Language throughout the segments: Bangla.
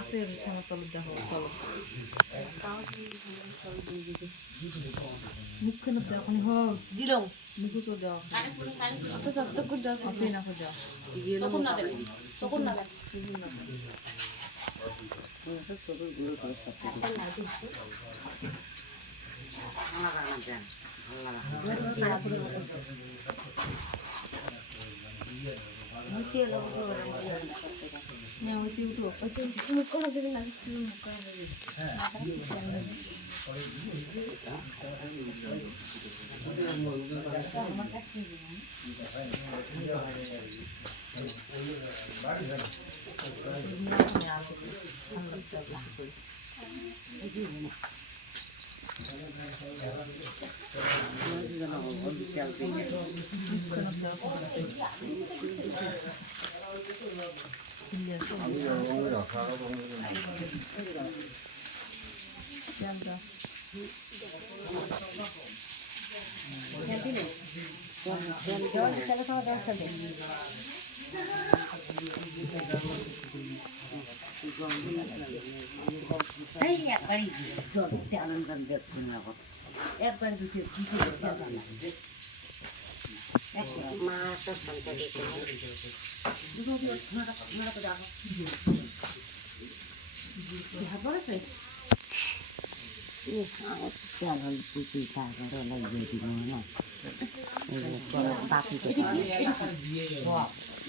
আছে বিছানা তলে দেখো চলো মুখখান এখন দিল মুখ তো দাও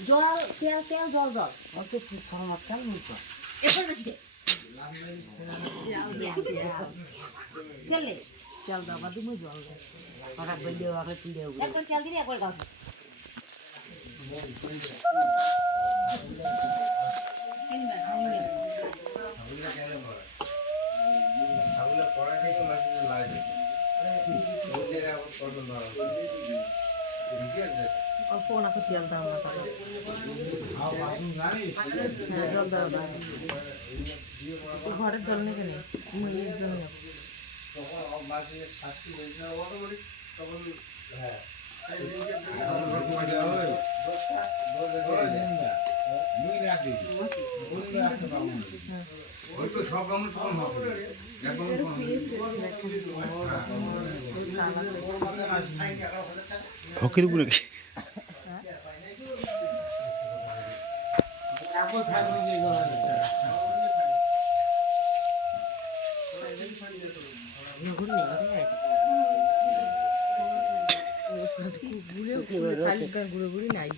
জল তেল তেল জল জল ওকে ঠিক সমস্যা নিতে তেলে তেল দাও বাদু মই জল দাও ওরা বইলে ওরা তুলে একবার তেল দিলে একবার গাছ aku diam tahu ঘরের জল নেই কেন মুরগির জন্য হকির উপরে কি ঘুরে ঘুরে নাই